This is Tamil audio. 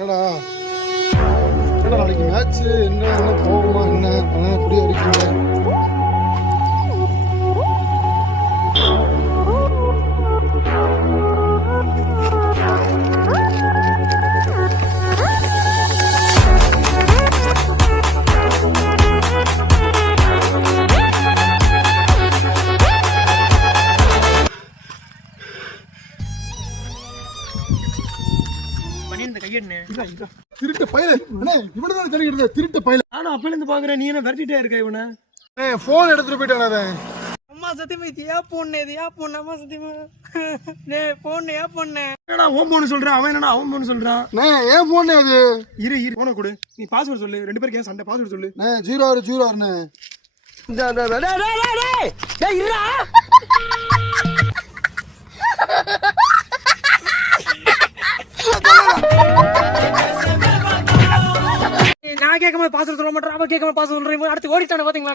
என்னடா நாளைக்கு மேட்ச் என்ன போகுமா என்ன இப்படி அடிக்கிறீங்க? திருட்டு பையல இவனதான் தெரிகிறது. திருட்டு பையல நானும் அப்பல இருந்து பாக்குறேன். நீ என்ன விரட்டிட்டே இருக்க இவனை? போன் எடுத்துட்டு போயிட்டான் அவன். அம்மா சத்தியமா இது ஏன் போன் அம்மா சத்தியமா போன் ஏன் பொண்ணு என்னடா ஓம் போன் சொல்றான், அவன் என்னடா அவன் போன் சொல்றான். ஏன் போன் அது? இரு போன கொடு, நீ பாஸ்வேர்ட் சொல்லு. ரெண்டு பேருக்கு ஏன் சண்டை? பாஸ்வேர்ட் சொல்லு. 0606 நான் கேட்கும்போது பாஸ்வேர்ட் சொல்ல மாட்டேன், அவன் கேட்கும்போது பாஸ்வேர்ட் சொல்றேன். அடுத்து ஓடிட்டானே பாத்தீங்களா?